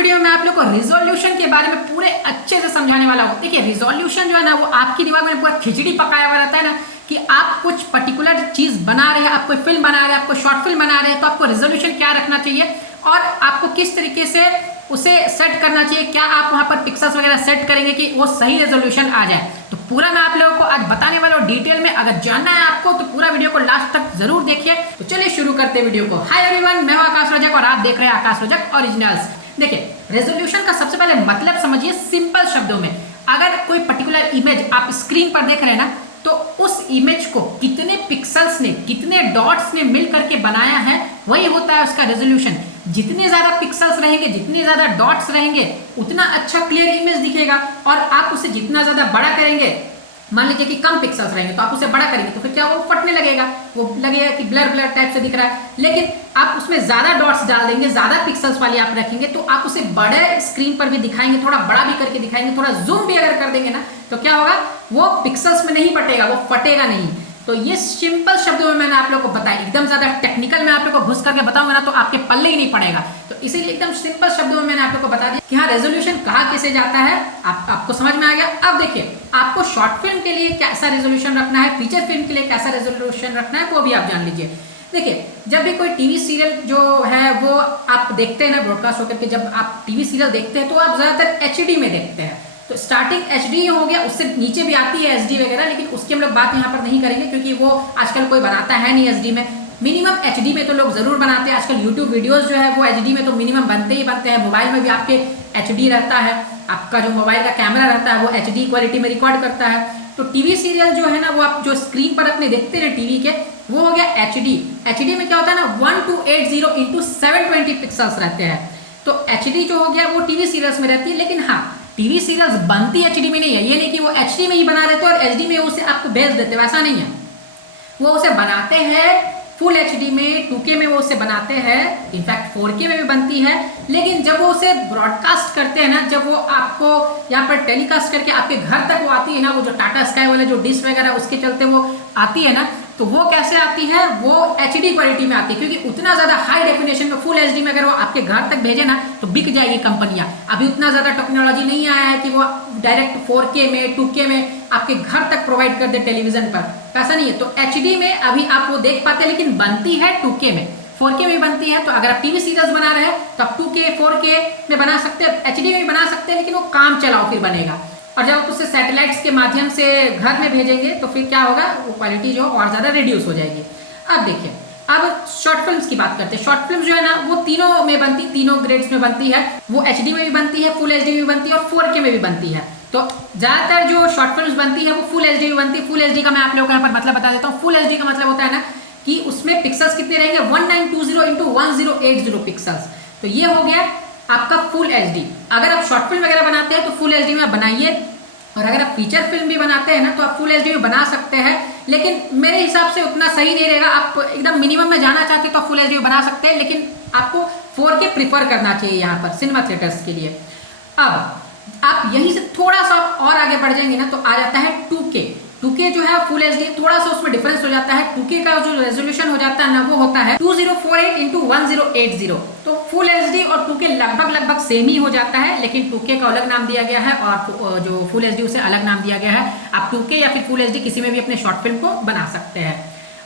Video में मैं आप लोग को रिजोल्यूशन के बारे में पूरे अच्छे से समझाने वाला हूँ। देखिए रिजोल्यूशन जो है ना वो आपकी दिमाग में पूरा खिचड़ी पकाया हुआ रहता है ना कि आप कुछ पर्टिकुलर चीज बना रहे हैं, आप कोई फिल्म बना रहे हैं, आपको शॉर्ट फिल्म बना रहे हैं, तो आपको रिजोल्यूशन क्या रखना चाहिए और आपको किस तरीके से उसे सेट करना चाहिए, क्या आप वहां पर पिक्सल्स वगैरह सेट करेंगे कि वो सही रेजोल्यूशन आ जाए। तो पूरा मैं आप लोगों को आज बताने वाला हूँ डिटेल में। अगर जानना है आपको तो पूरा वीडियो को लास्ट तक जरूर देखिए। तो चलिए शुरू करते हैं वीडियो को। हाय एवरीवन, मैं हूं आकाश रजक और आप देख रहे हैं आकाश रजक ओरिजिनल्स। देखिए रेजोल्यूशन का सबसे पहले मतलब समझिए सिंपल शब्दों में। अगर कोई पर्टिकुलर इमेज आप स्क्रीन पर देख रहे हैं ना, तो उस इमेज को कितने पिक्सल्स ने, कितने डॉट्स ने मिल करके बनाया है, वही होता है उसका रेजोल्यूशन। जितने ज्यादा पिक्सल्स रहेंगे, जितने ज्यादा डॉट्स रहेंगे, उतना अच्छा क्लियर इमेज दिखेगा। और आप उसे जितना ज्यादा बड़ा करेंगे, मान लीजिए कि कम पिक्सल्स रहेंगे तो आप उसे बड़ा करेंगे तो फिर क्या वो फटने लगेगा, वो लगेगा कि ब्लर ब्लर टाइप से दिख रहा है। लेकिन आप उसमें ज्यादा डॉट्स डाल देंगे, ज्यादा पिक्सल्स वाली आप रखेंगे तो आप उसे बड़े स्क्रीन पर भी दिखाएंगे, थोड़ा बड़ा भी करके दिखाएंगे, थोड़ा जूम भी अगर कर देंगे ना तो क्या होगा, वो पिक्सल्स में नहीं फटेगा, वो फटेगा नहीं। तो ये सिंपल शब्दों में मैंने आप लोग को बताया। एकदम ज्यादा टेक्निकल में आप लोग को घुस करके बताऊंगा ना तो आपके पल्ले ही नहीं पड़ेगा। तो इसीलिए एकदम सिंपल शब्दों में मैंने आप लोग को बता दिया कि हाँ रेजोल्यूशन कहाँ कैसे जाता है। आपको समझ में आ गया। अब देखिए आपको शॉर्ट फिल्म के लिए कैसा रेजोल्यूशन रखना है, फीचर फिल्म के लिए कैसा रेजोल्यूशन रखना है, वो भी आप जान लीजिए। देखिए जब भी कोई टीवी सीरियल जो है वो आप देखते हैं ना ब्रॉडकास्ट होकर के, जब आप टीवी सीरियल देखते हैं तो आप ज्यादातर एचडी में देखते हैं। तो स्टार्टिंग एचडी हो गया, उससे नीचे भी आती है एचडी वगैरह, लेकिन उसकी हम लोग बात यहाँ पर नहीं करेंगे क्योंकि वो आजकल कोई बनाता है नहीं एचडी में। मिनिमम एचडी में तो लोग जरूर बनाते हैं। आजकल यूट्यूब वीडियोस जो है वो एचडी में तो मिनिमम बनते ही बनते हैं। मोबाइल में भी आपके एचडी रहता है, आपका जो मोबाइल का कैमरा रहता है वो एचडी क्वालिटी में रिकॉर्ड करता है। तो टीवी सीरियल जो है ना वो आप जो स्क्रीन पर अपने देखते हैं टीवी के, वो हो गया एचडी। एचडी में क्या होता है ना 1280 × 720 पिक्सल्स रहते हैं। तो एचडी जो हो गया वो टीवी सीरियल्स में रहती है। लेकिन हाँ टीवी सीरियल्स बनती एचडी में नहीं है, ये नहीं कि वो एचडी में ही बना देते और एचडी में उसे आपको भेज देते, वैसा नहीं है। वो उसे बनाते हैं फुल एचडी में, 2K में वो उसे बनाते हैं, इनफैक्ट 4K में भी बनती है। लेकिन जब वो उसे ब्रॉडकास्ट करते हैं ना, जब वो आपको यहाँ पर टेलीकास्ट करके आपके घर तक वो आती है ना, वो जो टाटा स्काई वाले जो डिश वगैरह उसके चलते वो आती है ना, तो वो कैसे आती है, वो एचडी क्वालिटी में आती है। क्योंकि उतना ज्यादा हाई डेफिनेशन में फुल एचडी में अगर वो आपके घर तक भेजे ना तो बिक जाएगी कंपनियां। अभी उतना ज्यादा टेक्नोलॉजी नहीं आया है कि वो डायरेक्ट 4K में 2K में आपके घर तक प्रोवाइड कर दे टेलीविजन पर, ऐसा नहीं है। तो एचडी में अभी आप वो देख पाते हैं, लेकिन बनती है 2K में, 4K में बनती है। तो अगर आप टीवी सीरियल्स बना रहे हैं तो आप 2K 4K में बना सकते हैं, एचडी में भी बना सकते हैं, लेकिन वो काम चलाओ फिर बनेगा। और जब आप उसे सैटेलाइट्स के माध्यम से घर में भेजेंगे तो फिर क्या होगा, वो क्वालिटी जो और ज्यादा रिड्यूस हो जाएगी। अब देखिए अब शॉर्ट फिल्म्स की बात करते हैं। शॉर्ट फिल्म जो है ना वो तीनों में बनती, तीनों ग्रेड्स में बनती है। वो एचडी में भी बनती है, फुल एचडी में भी बनती है और 4K में भी बनती है। तो ज्यादातर जो शॉर्ट फिल्म्स बनती है वो फुल एचडी में बनती है। फुल एचडी का मैं आप लोगों को यहाँ पर मतलब बता देता हूँ। फुल एचडी का मतलब होता है ना कि उसमें पिक्सल्स कितने रहेंगे, 1920 × 1080 पिक्सल्स। तो ये हो गया आपका फुल एचडी। अगर आप शॉर्ट फिल्म वगैरह बनाते हैं तो फुल एचडी में बनाइए, और अगर आप फीचर फिल्म भी बनाते हैं ना तो आप फुल एचडी में बना सकते हैं। लेकिन मेरे हिसाब से उतना सही नहीं रहेगा। आप एकदम मिनिमम में जाना चाहते हैं तो फुल एचडी में बना सकते हैं, लेकिन आपको 4K प्रीफर करना चाहिए यहाँ पर सिनेमा थिएटर्स के लिए। अब आप यहीं से थोड़ा सा और आगे बढ़ जाएंगे ना तो आ जाता है 2K। 2K जो है फुल एचडी, थोड़ा सा उसमें डिफरेंस हो जाता है। 2K का जो रेजोल्यूशन हो जाता है ना वो होता है 2048 × 1080। तो फुल एचडी और 2K लगभग सेम ही हो जाता है, लेकिन 2K का अलग नाम दिया गया है और जो फुल एचडी उसे अलग नाम दिया गया है। आप 2K या फिर फुल एचडी किसी में भी अपने शॉर्ट फिल्म को बना सकते हैं।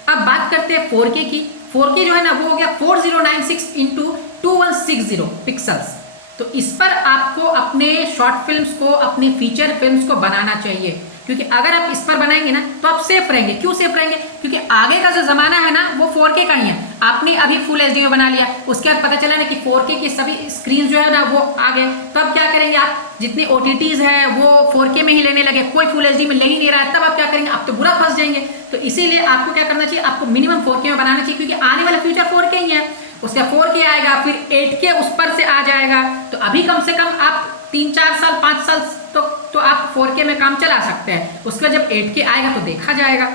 अब बात करते हैं 4K की। 4K जो है ना वो हो गया 4096 × 2160 पिक्सल्स। तो इस पर आपको अपने शॉर्ट फिल्म्स को, अपनी फीचर फिल्म्स को बनाना चाहिए, क्योंकि अगर आप इस पर बनाएंगे ना तो आप सेफ रहेंगे। क्यों सेफ रहेंगे, क्योंकि आगे का जो जमाना है ना वो 4K का ही है। आपने अभी फुल एचडी में बना लिया, उसके बाद पता चला ना कि 4K की सभी स्क्रीन जो है ना वो आ गए, तब क्या करेंगे आप, जितनी OTTs है वो 4K में ही लेने लगे, कोई फुल एचडी में ले ही नहीं रहा है, तब आप क्या करेंगे, आप तो बुरा फंस जाएंगे। तो इसीलिए आपको क्या करना चाहिए, आपको मिनिमम 4K में बनाना चाहिए, क्योंकि आने वाला फ्यूचर 4K ही है। उसका 4K आएगा, फिर 8K उस पर से आ जाएगा। तो अभी कम से कम आप 3-4 साल 5 साल तो आप 4K में काम चला सकते हैं। उसके बाद जब 8K आएगा तो देखा जाएगा।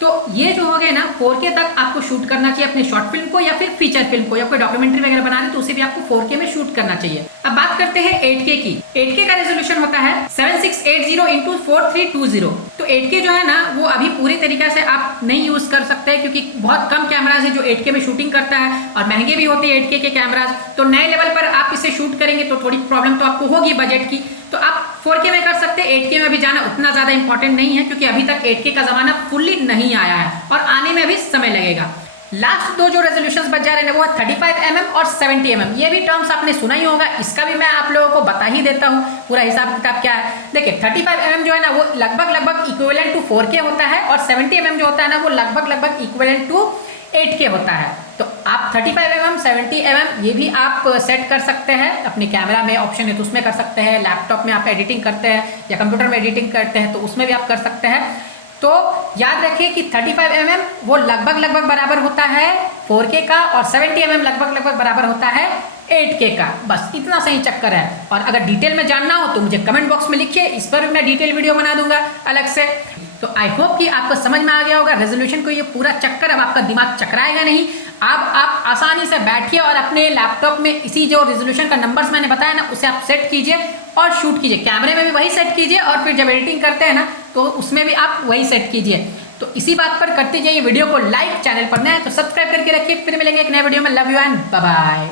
तो ये जो हो गए ना 4K तक आपको शूट करना चाहिए अपने शॉर्ट फिल्म को या फिर फीचर फिल्म को, या कोई डॉक्यूमेंट्री वगैरह बना रहे हैं तो उसे भी आपको 4K में शूट करना चाहिए। अब बात करते हैं 8K की। 8K का रेजोल्यूशन होता है 7680x4320। तो 8K जो है ना वो अभी पूरी तरीके से आप नहीं यूज कर सकते क्योंकि बहुत कम कैमराज है जो 8K में शूटिंग करता है और महंगे भी होते हैं 8K के कैमराज। तो नए लेवल पर आप इसे शूट करेंगे तो थोड़ी प्रॉब्लम तो आपको होगी बजट की। तो आप 4K में कर सकते हैं, 8K में अभी जाना उतना ज्यादा इंपॉर्टेंट नहीं है क्योंकि अभी तक 8K का जमाना फुल्ली नहीं आया है और आने में अभी समय लगेगा। लास्ट दो जो रेजोल्यूशंस बच जा रहे हैं वो है 35mm और 70mm। ये भी टर्म्स आपने सुना ही होगा, इसका भी मैं आप लोगों को बता ही देता हूँ पूरा हिसाब किताब क्या है। देखिए 35mm जो है ना वो लगभग इक्विवेलेंट टू 4K होता है और 70mm जो होता है ना वो लगभग इक्विवेलेंट टू 8K होता है। तो आप 35mm 70mm ये भी आप सेट कर सकते हैं अपने कैमरा में, ऑप्शन है तो उसमें कर सकते हैं। लैपटॉप में आप एडिटिंग करते हैं या कंप्यूटर में एडिटिंग करते हैं तो उसमें भी आप कर सकते हैं। तो याद रखिए कि 35mm वो लगभग बराबर होता है 4K का और 70mm लगभग बराबर होता है 8K का। बस इतना सही चक्कर है। और अगर डिटेल में जानना हो तो मुझे कमेंट बॉक्स में लिखिए, इस पर भी मैं डिटेल वीडियो बना दूंगा अलग से। तो आई होप कि आपको समझ में आ गया होगा रेजोल्यूशन को ये पूरा चक्कर। अब आपका दिमाग चकराएगा नहीं। अब आप आसानी से बैठिए और अपने लैपटॉप में इसी जो रेजोल्यूशन का नंबर्स मैंने बताया ना उसे आप सेट कीजिए और शूट कीजिए। कैमरे में भी वही सेट कीजिए और फिर जब एडिटिंग करते हैं ना तो उसमें भी आप वही सेट कीजिए। तो इसी बात पर करते जाइए। वीडियो को लाइक, चैनल पर नए हैं तो सब्सक्राइब करके रखिए। फिर मिलेंगे एक नए वीडियो में। Love you and bye bye.